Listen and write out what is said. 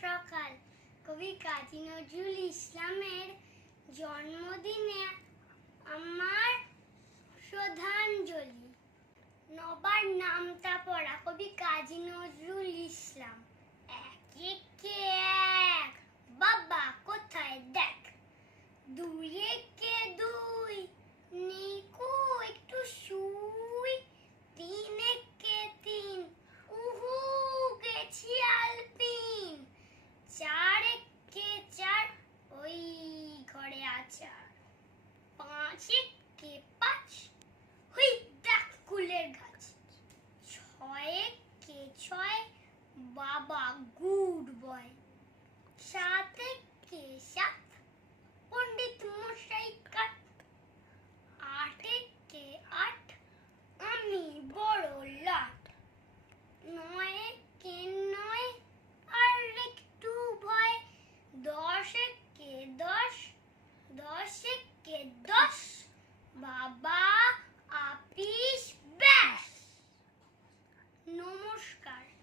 সকাল। কবি কাজী নজরুল ইসলামের জন্মদিনে আমার শ্রদ্ধাঞ্জলি। নবার নামটা পড়া কবি কাজী নজরুল ইসলাম। এক একে বাবা, কোথায় দেখ? দুই একে আচার পাঁচে কে পাঁচ? হুই দেখ কুলের গাছ। ছয়ে কে ছয়? বাবা গুড বয়। নমস্কার।